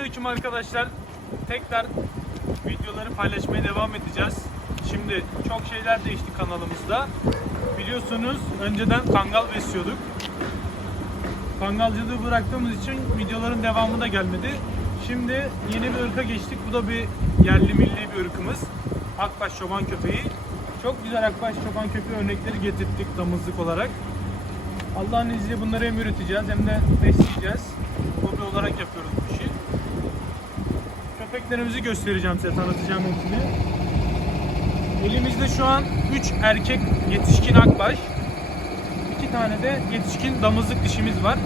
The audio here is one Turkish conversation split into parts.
Selamünaleyküm arkadaşlar. Tekrar videoları paylaşmaya devam edeceğiz. Şimdi çok şeyler değişti kanalımızda. Biliyorsunuz önceden kangal besliyorduk. Kangalcılığı bıraktığımız için videoların devamı da gelmedi. Şimdi yeni bir ırka geçtik. Bu da bir yerli milli bir ırkımız. Akbaş çoban köpeği. Çok güzel akbaş çoban köpeği örnekleri getirdik damızlık olarak. Allah'ın izniyle bunları hem üreteceğiz hem de besleyeceğiz. Hobi olarak yapıyoruz bu işi. Köpeklerimizi göstereceğim size, tanıtacağım hepsini. Elimizde şu an 3 erkek yetişkin akbaş. 2 tane de yetişkin damızlık dişimiz var.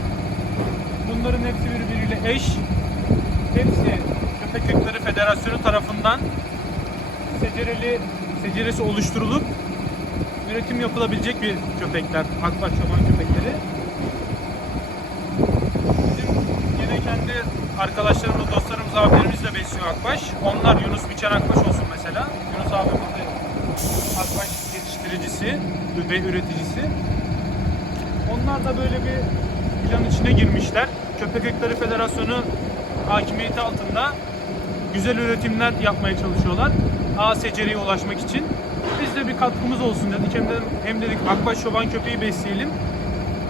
Bunların hepsi birbiriyle eş. Hepsi Köpek Irkları Federasyonu tarafından secereli, seceresi oluşturulup üretim yapılabilecek bir köpekler, akbaş çoban köpekleri. Bizim yine kendi arkadaşlarımız, dostlarımız, abilerimiz de besliyor akbaş. Onlar Yunus Biçer Akbaş olsun mesela. Yunus abimiz de akbaş yetiştiricisi ve üreticisi. Onlar da böyle bir plan içine girmişler. Köpek Irkları Federasyonu hakimiyeti altında güzel üretimler yapmaya çalışıyorlar. A secereye ulaşmak için. Biz de bir katkımız olsun dedik. Hem, de, hem dedik akbaş çoban köpeği besleyelim.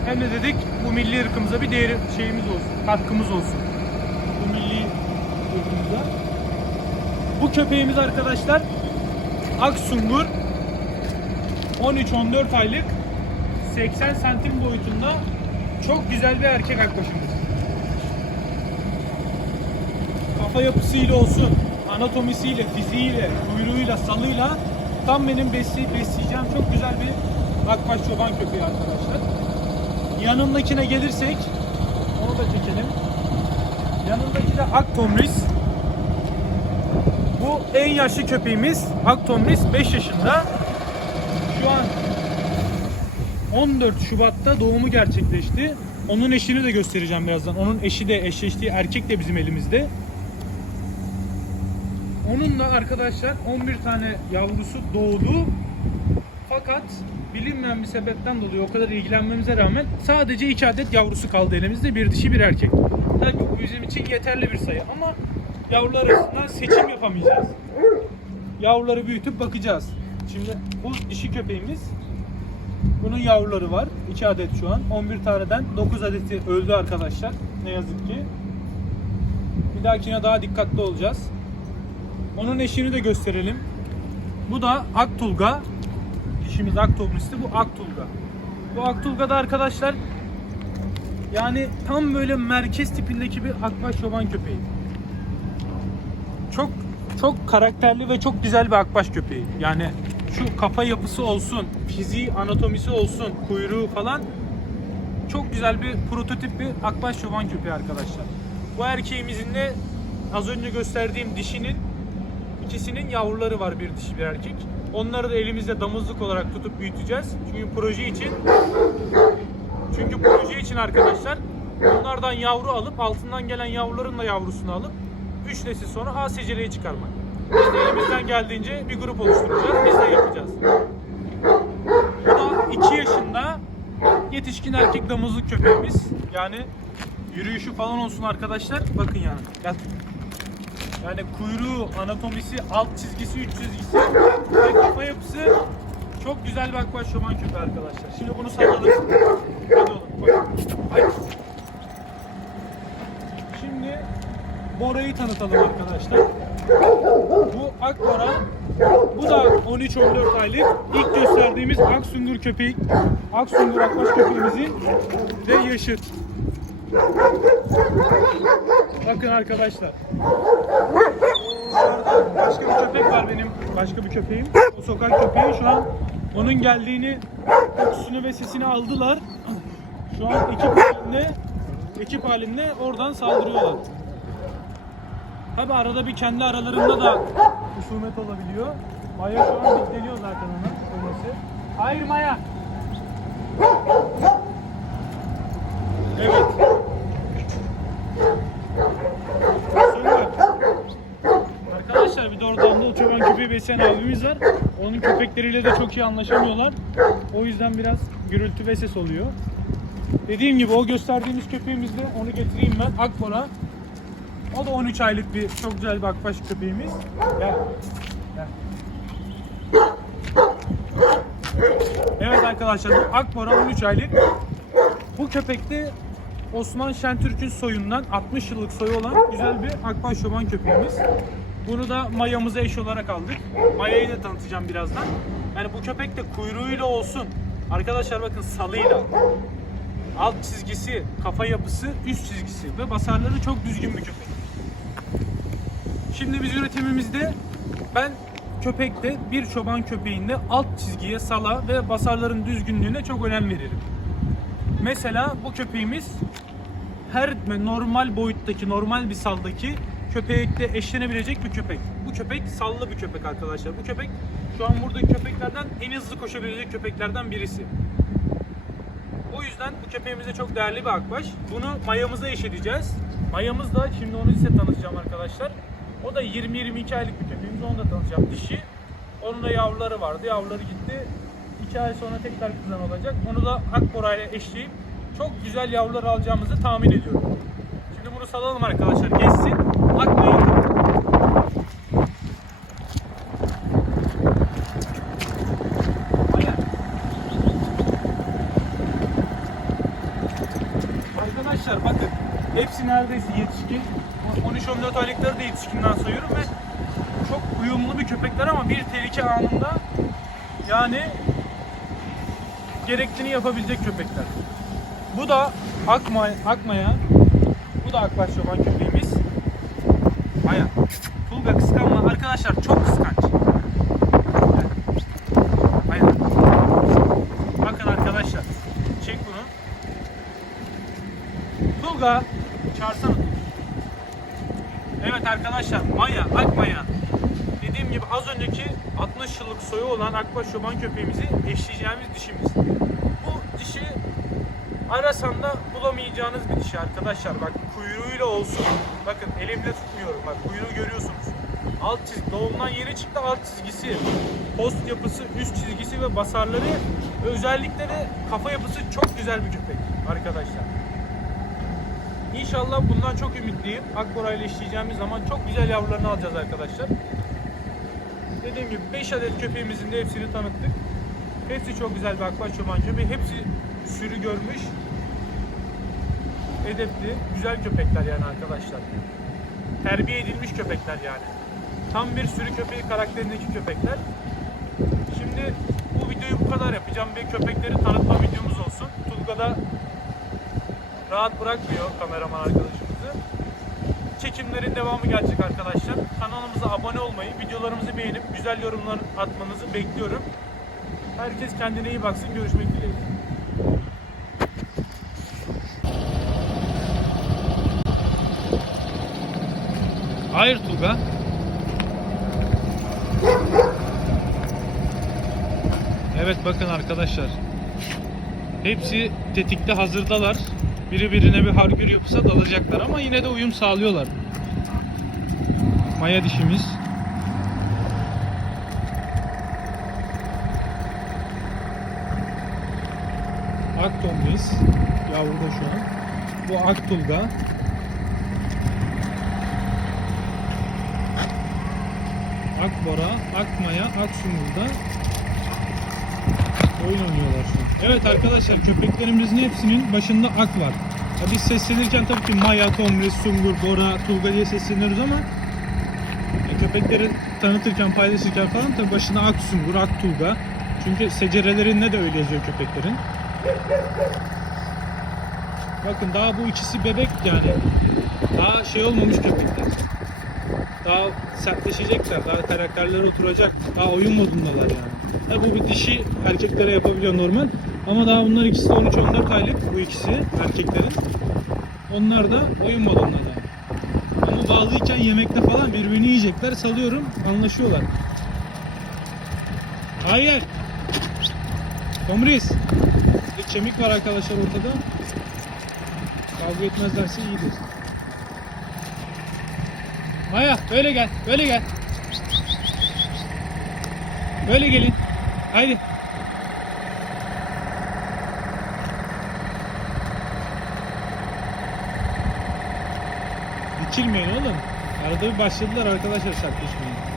Hem de dedik bu milli ırkımıza bir değeri şeyimiz olsun, katkımız olsun. Bu milli ırkımıza. Bu köpeğimiz arkadaşlar Aksungur 13-14 aylık 80 santim boyutunda çok güzel bir erkek akbaşımız. Kafa yapısıyla olsun, anatomisiyle, fiziğiyle, kuyruğuyla, salıyla tam benim besleyip besleyeceğim çok güzel bir akbaş çoban köpeği arkadaşlar. Yanındakine gelirsek onu da çekelim. Yanındaki de Aktomris. Bu en yaşlı köpeğimiz Aktomris 5 yaşında. Şu an 14 Şubat'ta doğumu gerçekleşti. Onun eşini de göstereceğim birazdan. Onun eşi de eşleştiği erkek de bizim elimizde. Onunla arkadaşlar 11 tane yavrusu doğdu. Fakat bilinmeyen bir sebepten dolayı o kadar ilgilenmemize rağmen sadece 2 adet yavrusu kaldı elimizde. Bir dişi bir erkek. Tabii bu bizim için yeterli bir sayı ama yavrular arasından seçim yapamayacağız. Yavruları büyütüp bakacağız. Şimdi bu dişi köpeğimiz bunun yavruları var. 2 adet şu an. 11 taneden 9 adeti öldü arkadaşlar. Ne yazık ki. Bir dahakine daha dikkatli olacağız. Onun eşini de gösterelim. Bu da Aktulga. Dişimiz Aktulga'sı bu Aktulga. Bu Aktulga'da arkadaşlar yani tam böyle merkez tipindeki bir akbaş çoban köpeği. Çok çok karakterli ve çok güzel bir akbaş köpeği. Yani şu kafa yapısı olsun, fiziği, anatomisi olsun, kuyruğu falan çok güzel bir prototip bir akbaş çoban köpeği arkadaşlar. Bu erkeğimizin de az önce gösterdiğim dişinin ikisinin yavruları var bir dişi bir erkek. Onları da elimizde damızlık olarak tutup büyüteceğiz. Çünkü proje için çünkü proje için arkadaşlar bunlardan yavru alıp altından gelen yavruların da yavrusunu alıp 3 nesil sonra secereye çıkarmak. Biz de elimizden geldiğince bir grup oluşturacağız. Biz de yapacağız. Bu da 2 yaşında yetişkin erkek damızlık köpeğimiz. Yani yürüyüşü falan olsun arkadaşlar. Bakın yani. Gel. Yani kuyruğu, anatomisi, alt çizgisi, üst çizgisi ve kafa yapısı çok güzel bir akbaş çoban köpeği arkadaşlar. Şimdi bunu salladım. Hadi oğlum koy. Şimdi Bora'yı tanıtalım arkadaşlar. Bu Akbora. Bu da 13-14 aylık. İlk gösterdiğimiz Aksungur köpeği. Aksungur akbaş köpeğimizin ve yaşıt. Bakın arkadaşlar. Başka bir köpek var benim. Başka bir köpeğim. O sokak köpeği şu an onun geldiğini kokusunu ve sesini aldılar. Şu an ekip halinde ekip halinde oradan saldırıyorlar. Tabi arada bir kendi aralarında da husumet olabiliyor. Maya şu an bitleniyor zaten ona olması. Hayır Maya. Evet. Arkadaşlar bir de oradan da çoban köpeği besleyen abimiz var. Onun köpekleriyle de çok iyi anlaşamıyorlar. O yüzden biraz gürültü ve ses oluyor. Dediğim gibi o gösterdiğimiz köpeğimiz de onu getireyim ben Akbora. O da 13 aylık bir çok güzel bir akbaş köpeğimiz. Gel. Gel. Evet arkadaşlar bu Akbora 13 aylık. Bu köpek de Osman Şentürk'ün soyundan 60 yıllık soyu olan güzel bir akbaş çoban köpeğimiz. Bunu da mayamıza eş olarak aldık. Mayayı da tanıtacağım birazdan. Yani bu köpek de kuyruğuyla olsun. Arkadaşlar bakın salıyla. Alt çizgisi, kafa yapısı, üst çizgisi ve basarları çok düzgün bir köpek. Şimdi biz üretimimizde ben köpekte bir çoban köpeğinde alt çizgiye, sala ve basarların düzgünlüğüne çok önem veririm. Mesela bu köpeğimiz her normal boyuttaki, normal bir saldaki köpekle eşlenebilecek bir köpek. Bu köpek sallı bir köpek arkadaşlar. Bu köpek şu an buradaki köpeklerden en hızlı koşabilecek köpeklerden birisi. O yüzden bu köpeğimiz çok değerli bir akbaş. Bunu mayamıza eşeleyeceğiz. Mayamız da şimdi onu size tanıtacağım arkadaşlar. O da 20-22 aylık bir köpeğimiz. Onu da tanıtacağım. Dişi. Onun da yavruları vardı. Yavruları gitti. 2 ay sonra tekrar kızan olacak. Onu da Akbora ile eşleyip çok güzel yavrular alacağımızı tahmin ediyorum. Şimdi bunu salalım arkadaşlar. Geçsin. Akmayın. Arkadaşlar bakın hepsi neredeyse yetişkin. 13-14 aylıkları da yetişkinden sayıyorum ve çok uyumlu bir köpekler ama bir tehlike anında yani gerektiğini yapabilecek köpekler. Bu da Akma, Akmaya, bu da Akbaş çoban köpeğimiz. Aya. Tulga kıskanma. Arkadaşlar çok kıskanç. Aya. Bakın arkadaşlar. Çek bunu. Tulga. Çağırsana. Evet arkadaşlar Maya, Akmaya. Dediğim gibi az önceki 60 yıllık soyu olan Akbaş çoban köpeğimizi eşleyeceğimiz dişimiz. Bu dişi arasan da bulamayacağınız bir dişi arkadaşlar. Bak kuyruğuyla olsun. Bakın elimle tutmuyorum. Bak kuyruğu görüyorsunuz. Alt çizgi, doğumdan yeni çıktı alt çizgisi, post yapısı, üst çizgisi ve basarları özellikle de kafa yapısı çok güzel bir köpek arkadaşlar. İnşallah bundan çok ümitliyim. Akbora ile işleyeceğimiz zaman çok güzel yavrularını alacağız arkadaşlar. Dediğim gibi 5 adet köpeğimizin de hepsini tanıttık. Hepsi çok güzel bir akbaş çoban köpeği. Hepsi sürü görmüş. Edepli, güzel köpekler yani arkadaşlar. Terbiye edilmiş köpekler yani. Tam bir sürü köpeği karakterindeki köpekler. Şimdi bu videoyu bu kadar yapacağım. Bir köpekleri tanıtma videomuz olsun. Tulga'da rahat bırakmıyor kameraman arkadaşımızı. Çekimlerin devamı gelecek arkadaşlar. Kanalımıza abone olmayı, videolarımızı beğenip güzel yorumlar atmanızı bekliyorum. Herkes kendine iyi baksın. Görüşmek dileğiyle. Hayır Tuga. Evet bakın arkadaşlar. Hepsi tetikte hazırdalar. Biri birine bir hargür yapısa dalacaklar ama yine de uyum sağlıyorlar. Maya dişimiz. Aktom'dayız. Yavru da şu an. Bu Aktulga. Akbora, Akmaya, Aksumur'da oyun oynuyorlar şu an. Evet arkadaşlar köpeklerimizin hepsinin başında ak var. Ya biz seslenirken tabii ki Maya, Tomris, Sungur, Bora, Tulga diye sesleniyoruz ama e, köpekleri tanıtırken, paylaşırken falan tabii başında ak Sungur, ak Tulga. Çünkü secerelerinde de öyle yazıyor köpeklerin. Bakın daha bu ikisi bebek yani. Daha şey olmamış köpekler. Daha sertleşecekler, daha karakterleri oturacak, daha oyun modundalar yani. Tabi bu bir dişi erkeklere yapabiliyor normal. Ama daha bunlar ikisi de 13-14 aylık bu ikisi erkeklerin. Onlar da modunda daha. Ama bağlıyken yemekte falan birbirini yiyecekler. Salıyorum anlaşıyorlar. Hayır. Tomris. Bir kemik var arkadaşlar ortada. Kavga etmezlerse iyidir. Maya böyle gel. Böyle gel. Böyle gelin. Haydi. İçilmeyin oğlum. Arada bir başladılar arkadaşlar şarkı.